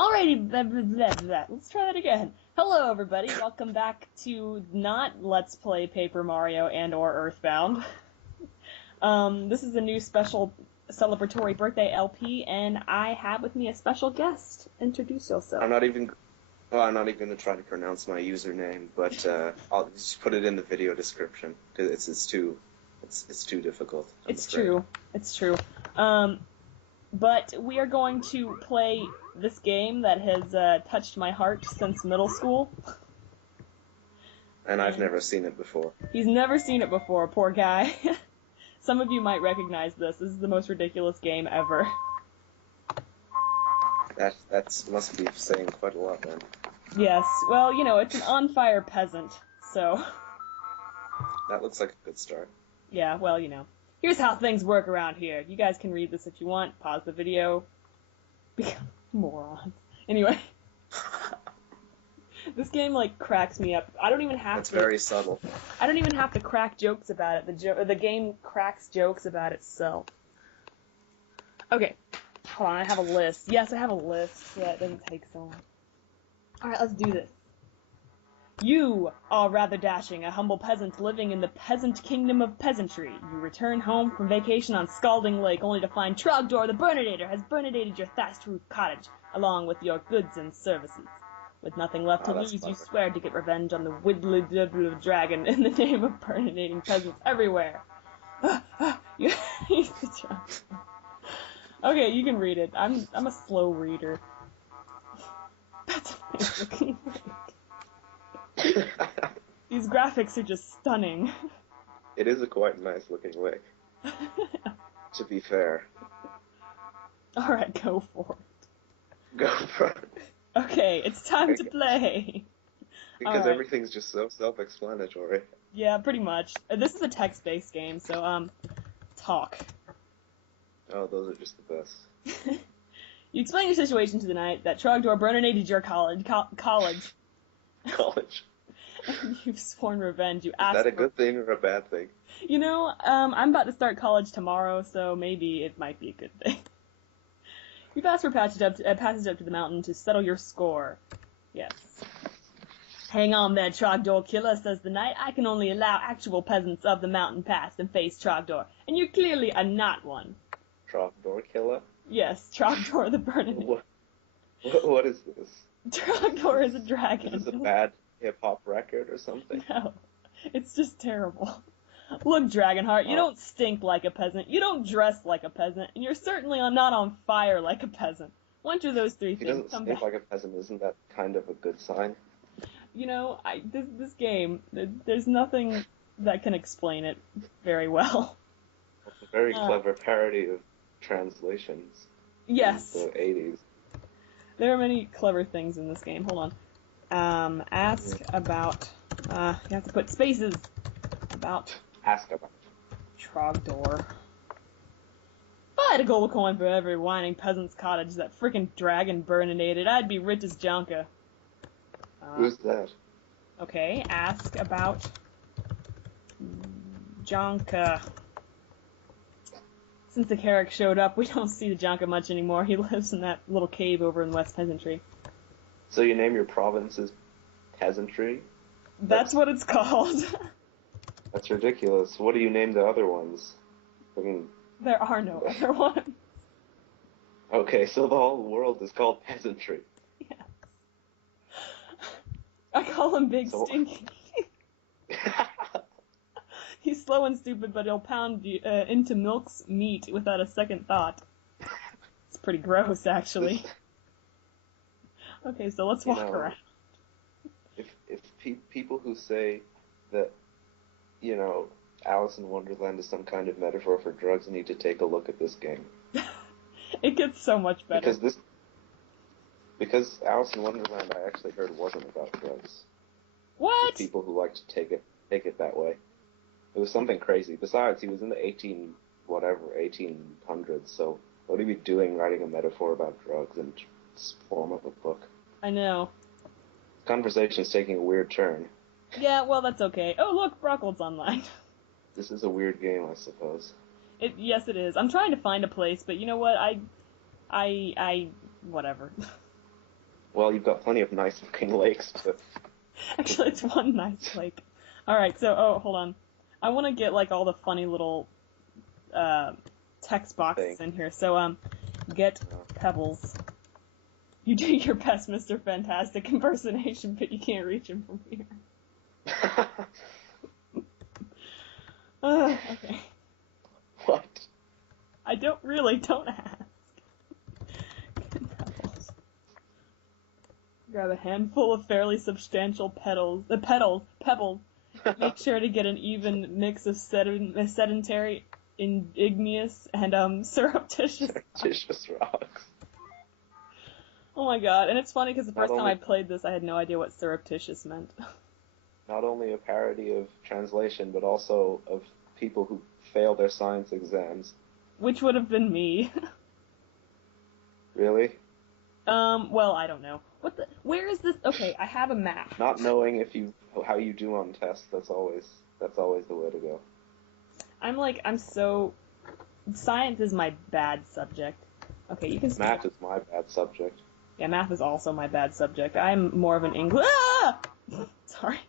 Alrighty, let's try that again. Hello, everybody. Welcome back to not Let's Play Paper Mario and/or Earthbound. This is a new special celebratory birthday LP, and I have with me a special guest. Introduce yourself. I'm not even going to try to pronounce my username, but I'll just put it in the video description because it's too difficult. It's true. But we are going to play this game that has touched my heart since middle school. And I've never seen it before. He's never seen it before, poor guy. Some of you might recognize this. This is the most ridiculous game ever. That must be saying quite a lot then. Yes, well, you know, it's an on-fire peasant, so... That looks like a good start. Yeah, well, you know. Here's how things work around here. You guys can read this if you want. Pause the video. Morons. Anyway. This game, like, cracks me up. I don't even have to... It's very subtle. I don't even have to crack jokes about it. The game cracks jokes about itself. Okay. Hold on, I have a list. Yes, I have a list, so that doesn't take so long. Alright, let's do this. You are rather dashing, a humble peasant living in the peasant kingdom of peasantry. You return home from vacation on Scalding Lake only to find Trogdor the Burninator has burninated your thatched roof cottage, along with your goods and services. With nothing left to lose, you swear to get revenge on the widdly dragon in the name of burninating peasants everywhere. Okay, you can read it. I'm a slow reader. That's amazing. These graphics are just stunning. It is a quite nice looking lake. To be fair. Alright, go for it. Go for it. Okay, it's time to play. Because everything's just so self-explanatory. Yeah, pretty much. This is a text-based game, so, talk. Oh, those are just the best. You explain your situation to the knight that Trogdor burninated your college. College. And you've sworn revenge. You asked. Is that a good thing or a bad thing? You know, I'm about to start college tomorrow, so maybe it might be a good thing. You've asked for passage up to the mountain to settle your score. Yes. Hang on there, Trogdor killer, says the knight. I can only allow actual peasants of the mountain pass and face Trogdor, and you clearly are not one. Trogdor killer? Yes, Trogdor the Burninator. What is this? Trogdor is a dragon. Is this a bad hip-hop record or something? No, it's just terrible. Look, Dragonheart, you don't stink like a peasant, you don't dress like a peasant, and you're certainly not on fire like a peasant. One of those three He things doesn't come stink back. like a peasant, isn't that kind of a good sign? You know, this game, there's nothing that can explain it very well. It's a very clever parody of translations. Yes. In the 80s. There are many clever things in this game. Hold on. Ask about... you have to put spaces. About... Ask about. Trogdor. If I had a gold coin for every whining peasant's cottage that frickin' dragon burninated, I'd be rich as Jonka. Who's that? Okay, ask about... Jonka. Since the Carrick showed up, we don't see the Jonka much anymore. He lives in that little cave over in West Peasantry. So you name your province as Peasantry? That's what it's called. That's ridiculous. What do you name the other ones? There are no other ones. Okay, so the whole world is called Peasantry. Yes. I call him Big Stinky. He's slow and stupid, but he'll pound you, into milk's meat without a second thought. It's pretty gross, actually. Okay, so let's walk around. If people who say that, you know, Alice in Wonderland is some kind of metaphor for drugs need to take a look at this game. It gets so much better. Because Alice in Wonderland I actually heard wasn't about drugs. What? People who like to take it that way. It was something crazy. Besides, he was in the 1800s, so what would he be doing writing a metaphor about drugs in form of a book? I know. Conversation's taking a weird turn. Yeah, well, that's okay. Oh, look, Brockwold's online. This is a weird game, I suppose. Yes, it is. I'm trying to find a place, but you know what? I whatever. Well, you've got plenty of nice-looking lakes, but... Actually, it's one nice lake. Alright, so, hold on. I want to get, like, all the funny little, text boxes in here. So, get pebbles. You do your best, Mr. Fantastic impersonation, but you can't reach him from here. Okay. What? I don't ask. Pebbles. Grab a handful of fairly substantial pebbles. Make sure to get an even mix of sedentary, igneous, and surreptitious. Surreptitious rocks. Oh my god, and it's funny because the first time I played this, I had no idea what surreptitious meant. Not only a parody of translation, but also of people who fail their science exams. Which would have been me. Really? Well, I don't know. Where is this? Okay, I have a map. Not knowing how you do on tests, that's always the way to go. Science is my bad subject. Okay, you can speak. Math is my bad subject. Yeah, math is also my bad subject. I'm more of an English... Ah! Sorry.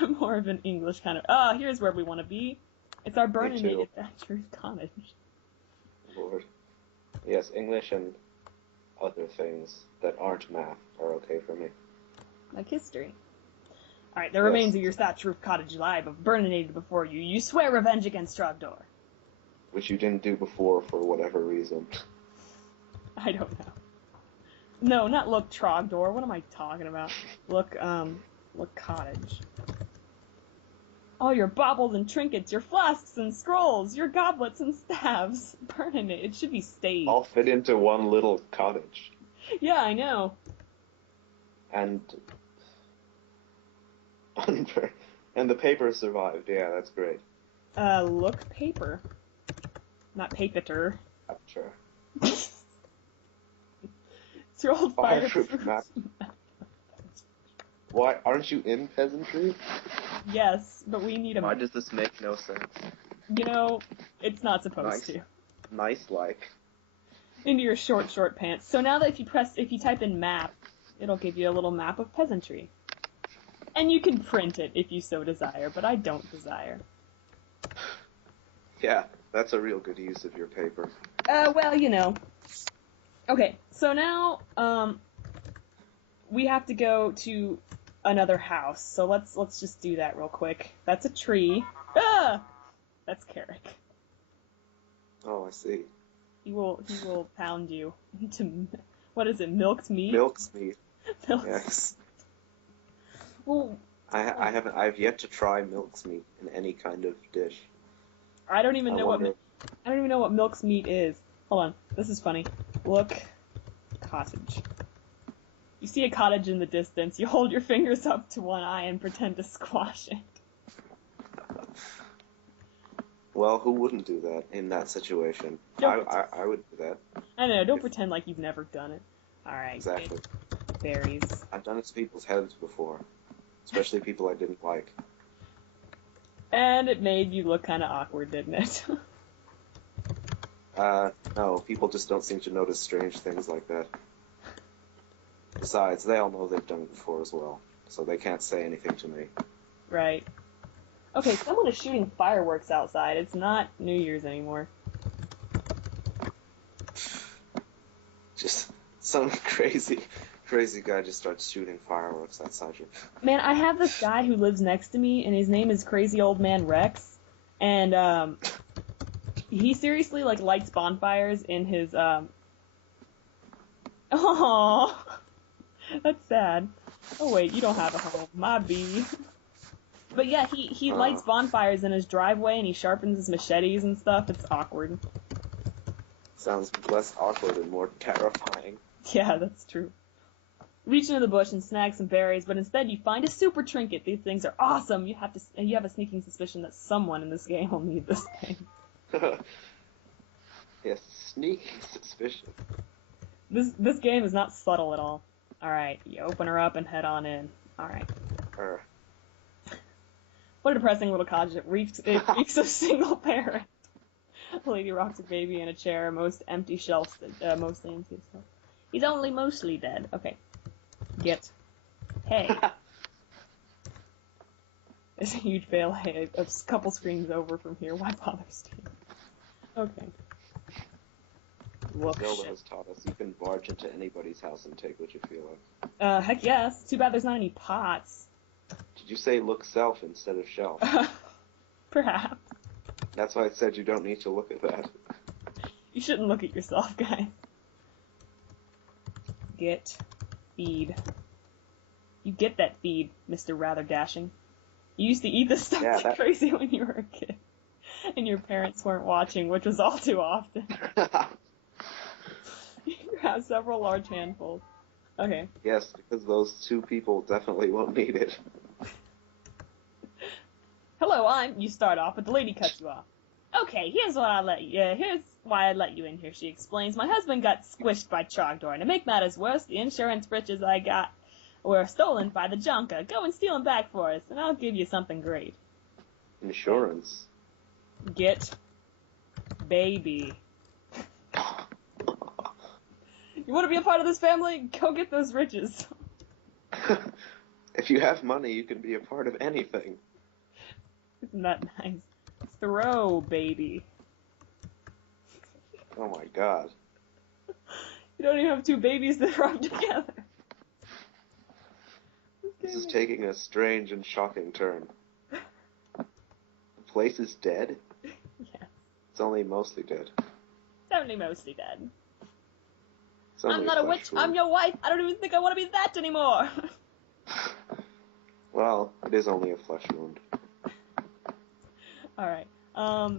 I'm more of an English kind of... here's where we want to be. It's our burninated thatcher's cottage. Lord. Yes, English and other things that aren't math are okay for me. Like history. Alright, the remains of your thatch roof cottage lie, but burninated before you. You swear revenge against Trogdor. Which you didn't do before for whatever reason. I don't know. No, not look Trogdor. What am I talking about? Look cottage. All your baubles and trinkets, your flasks and scrolls, your goblets and staves. Burn it. It should be staged. All fit into one little cottage. Yeah, I know. And the paper survived. Yeah, that's great. Look paper. Not papeter. Sure. It's your old fireproof map. Why aren't you in peasantry? Yes, but we need a... Why does this make no sense? You know, it's not supposed to. Nice like. Into your short pants. So now that if you type in map, it'll give you a little map of peasantry. And you can print it if you so desire, but I don't desire. Yeah, that's a real good use of your paper. Well, you know. Okay, so now, we have to go to another house. So let's just do that real quick. That's a tree. Ah! That's Carrick. Oh, I see. He will pound you into, what is it, milked meat? Milk's meat. Milk's Yes. Well, I've yet to try milk's meat in any kind of dish. I don't even know what milk's meat is. Hold on, this is funny. Look, cottage. You see a cottage in the distance. You hold your fingers up to one eye and pretend to squash it. Well, who wouldn't do that in that situation? I would do that. I know. Don't pretend like you've never done it. All right. Exactly. Berries. I've done it to people's heads before, especially people I didn't like. And it made you look kind of awkward, didn't it? No, people just don't seem to notice strange things like that. Besides, they all know they've done it before as well, so they can't say anything to me. Right. Okay, someone is shooting fireworks outside. It's not New Year's anymore. Just some crazy guy just starts shooting fireworks outside you. Man, I have this guy who lives next to me, and his name is Crazy Old Man Rex, and, he seriously, like, lights bonfires in his, Aww. That's sad. Oh wait, you don't have a home. My bee. But yeah, he lights bonfires in his driveway and he sharpens his machetes and stuff. It's awkward. Sounds less awkward and more terrifying. Yeah, that's true. Reach into the bush and snag some berries, but instead you find a super trinket. These things are awesome. You have a sneaking suspicion that someone in this game will need this thing. Yes, sneaking suspicion. This game is not subtle at all. Alright, you open her up and head on in. Alright. What a depressing little cottage. It reeks of single parent. A lady rocks her baby in a chair, mostly empty shelves. He's only mostly dead. Okay. Get. Hey. There's a huge fail. Hey, a couple screens over from here. Why bother stealing? Okay. Look, Zelda shit. has taught us you can barge into anybody's house and take what you feel like. Heck yes. Too bad there's not any pots. Did you say look self instead of shelf? Perhaps. That's why I said you don't need to look at that. You shouldn't look at yourself, guys. Get. Feed. You get that feed, Mr. Rather Dashing. You used to eat this stuff Yeah, too crazy when you were a kid. And your parents weren't watching, which was all too often. You have several large handfuls. Okay. Yes, because those two people definitely won't need it. Hello, you start off, but the lady cuts you off. Okay, here's why I let you in here, she explains. My husband got squished by Trogdor, and to make matters worse, the insurance britches I got were stolen by the Junker. Go and steal them back for us, and I'll give you something great. Insurance. Get baby. You want to be a part of this family? Go get those riches. If you have money, you can be a part of anything. Isn't that nice? Throw baby. Oh my god. You don't even have two babies that rub together. This is taking a strange and shocking turn. The place is dead? Yeah. It's only mostly dead. It's only mostly dead. It's only I'm not a witch, flesh wound. I'm your wife. I don't even think I want to be that anymore. Well, it is only a flesh wound. Alright. Oh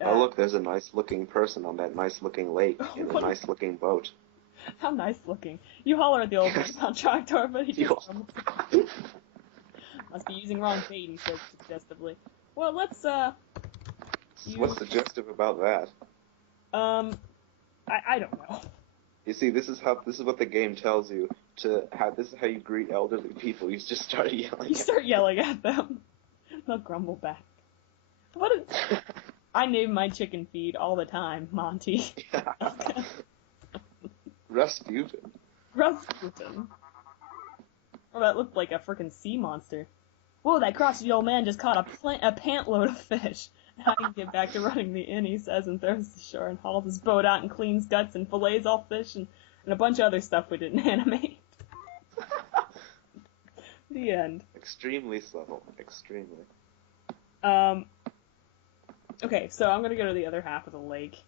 look, there's a nice-looking person on that nice-looking lake in a nice-looking boat. How nice looking. You holler at the old man about Trogdor, but he just must be using wrong bait, he says suggestively. Well, let's, What's suggestive about that? I don't know. You see, this is what the game tells you. This is how you greet elderly people. You just start yelling. You start yelling at them. They'll grumble back. I name my chicken feed all the time, Monty. Rasputin. Rasputin. Oh, that looked like a frickin' sea monster. Whoa, that crotchety old man just caught a pant load of fish. Now I can get back to running the inn, he says, and throws to shore and hauls his boat out and cleans guts and fillets all fish and a bunch of other stuff we didn't animate. The end. Extremely subtle. Extremely. Okay, so I'm gonna go to the other half of the lake.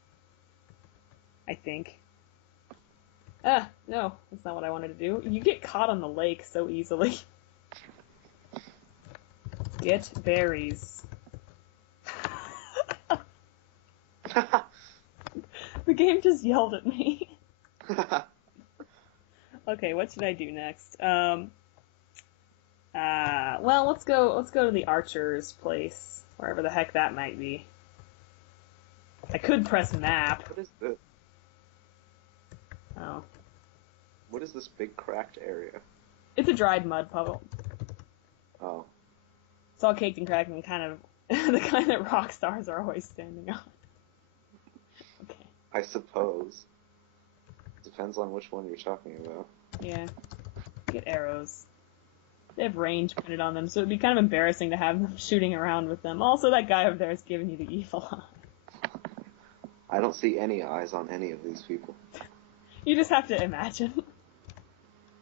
I think. No, that's not what I wanted to do. You get caught on the lake so easily. Get berries. The game just yelled at me. Okay, what should I do next? Well, let's go to the archer's place, wherever the heck that might be. I could press map. What is this? Oh. What is this big cracked area? It's a dried mud puddle. Oh. It's all caked and cracked and kind of the kind that rock stars are always standing on. Okay. I suppose. Depends on which one you're talking about. Yeah. Get arrows. They have range printed on them, so it'd be kind of embarrassing to have them shooting around with them. Also, that guy over there is giving you the evil eye. I don't see any eyes on any of these people. You just have to imagine.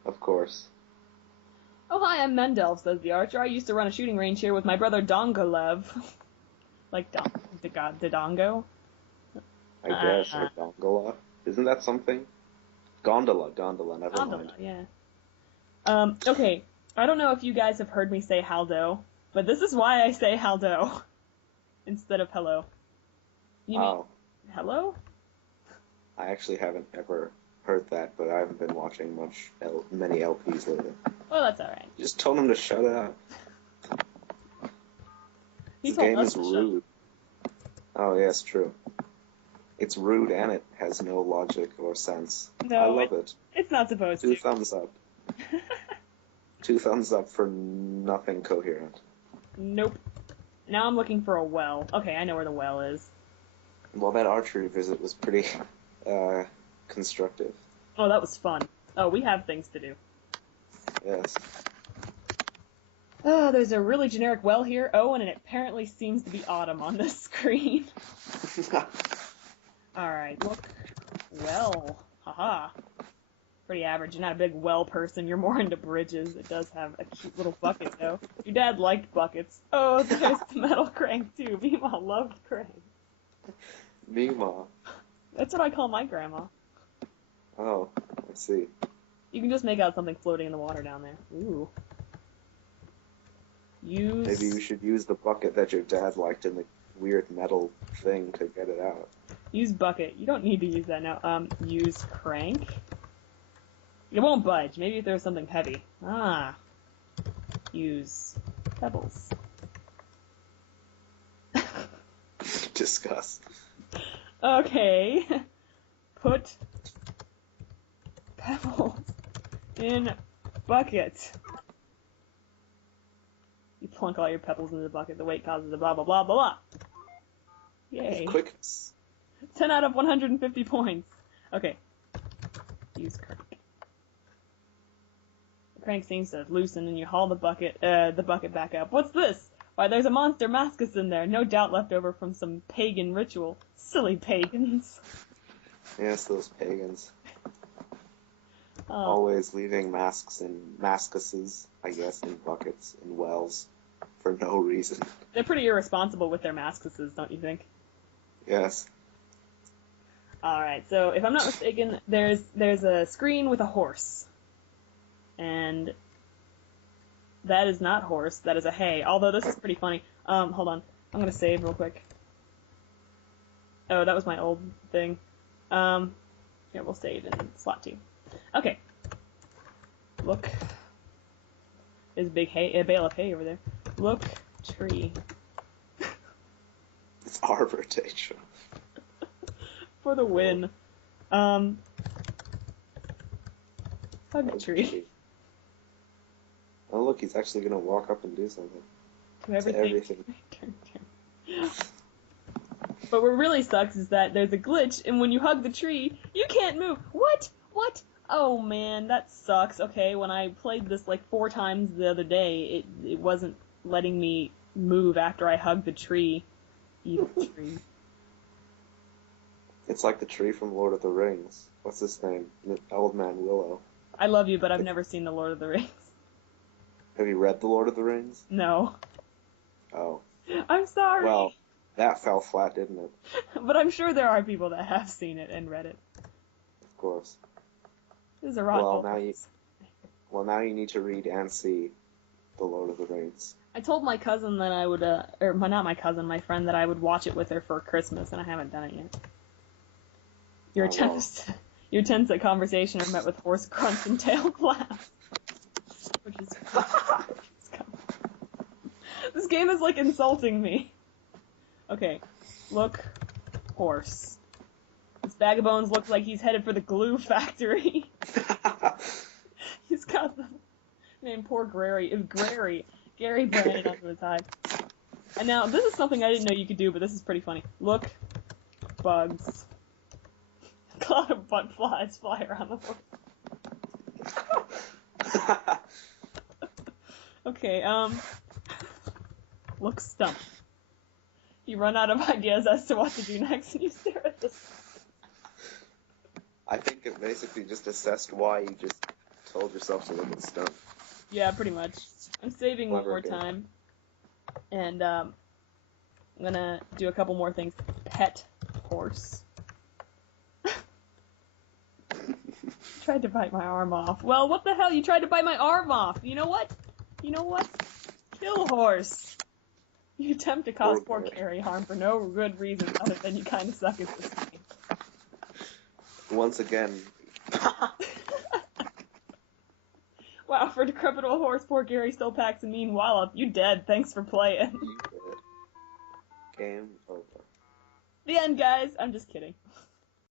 Of course. Oh, hi, I'm Mendelv, says the archer. I used to run a shooting range here with my brother Dongolev. Like Dodongo? I guess, or gondola. Isn't that something? Gondola, never mind. Yeah. Okay. I don't know if you guys have heard me say Haldo, but this is why I say Haldo instead of hello. You mean hello? I actually haven't ever heard that, but I haven't been watching many LPs lately. Well, that's alright. Just told him to shut up. This game is rude. Oh, yes, true. It's rude and it has no logic or sense. No, I love it. It's not supposed to. 2 thumbs up. 2 thumbs up for nothing coherent. Nope. Now I'm looking for a well. Okay, I know where the well is. Well, that archery visit was pretty constructive. Oh, that was fun. Oh, we have things to do. Yes. Oh, there's a really generic well here. Oh, and it apparently seems to be autumn on this screen. Alright, look. Well. Haha. Pretty average. You're not a big well person. You're more into bridges. It does have a cute little bucket, though. Your dad liked buckets. Oh, there's the metal crank, too. Meemaw loved crank. Meemaw. That's what I call my grandma. Oh, I see. You can just make out something floating in the water down there. Ooh. Maybe you should use the bucket that your dad liked in the weird metal thing to get it out. Use bucket. You don't need to use that now. Use crank. It won't budge. Maybe if there's something heavy. Ah. Use pebbles. Discuss. Okay. Put pebbles in bucket. You plunk all your pebbles into the bucket. The weight causes a blah blah blah blah blah. Yay. Quickness. 10 out of 150 points. Okay. Use crank. The crank seems to loosen and you haul the bucket back up. What's this? Why, there's a monster mascus in there. No doubt left over from some pagan ritual. Silly pagans. Yes, those pagans. Oh. Always leaving mascuses, I guess, in buckets, in wells, for no reason. They're pretty irresponsible with their mascuses, don't you think? Yes. Alright, so if I'm not mistaken, there's a screen with a horse. And that is not horse, that is a hay. Although this is pretty funny. Hold on. I'm gonna save real quick. Oh, that was my old thing. Here, we'll save in slot 2. Okay. Look. There's a bale of hay over there. Look, tree. It's arbitration. For the win. Hug the tree. Oh look, he's actually gonna walk up and do something. To everything. But what really sucks is that there's a glitch, and when you hug the tree, you can't move. What? What? Oh man, that sucks. Okay, when I played this like 4 times the other day, it wasn't letting me move after I hugged the tree. Evil tree. It's like the tree from Lord of the Rings. What's his name? Old Man Willow. I love you, but I've never seen The Lord of the Rings. Have you read The Lord of the Rings? No. Oh. I'm sorry. Well, that fell flat, didn't it? But I'm sure there are people that have seen it and read it. Of course. This is a rock. Well, now you need to read and see The Lord of the Rings. I told my cousin that I would, not my cousin, my friend, that I would watch it with her for Christmas, and I haven't done it yet. Your attempts at conversation are met with horse grunts and tail flaps. Which is this game is like insulting me. Okay, look, horse. This bag of bones looks like he's headed for the glue factory. He's got the name poor Gary branded onto his hide. And now this is something I didn't know you could do, but this is pretty funny. Look, bugs. A cloud of butt flies fly around the horse. Okay, look stump. You run out of ideas as to what to do next, and you stare at this. I think it basically just assessed why you just told yourself to look at stuff. Yeah, pretty much. I'm saving one more time. And, I'm gonna do a couple more things. Pet horse. Tried to bite my arm off. Well, what the hell? You tried to bite my arm off! You know what? Kill horse! You attempt to cause poor Carrie harm for no good reason other than you kinda suck at this game. Once again. Wow, for decrepit old horse, poor Gary still packs a mean wallop. You dead, thanks for playing. Game over. The end, guys. I'm just kidding.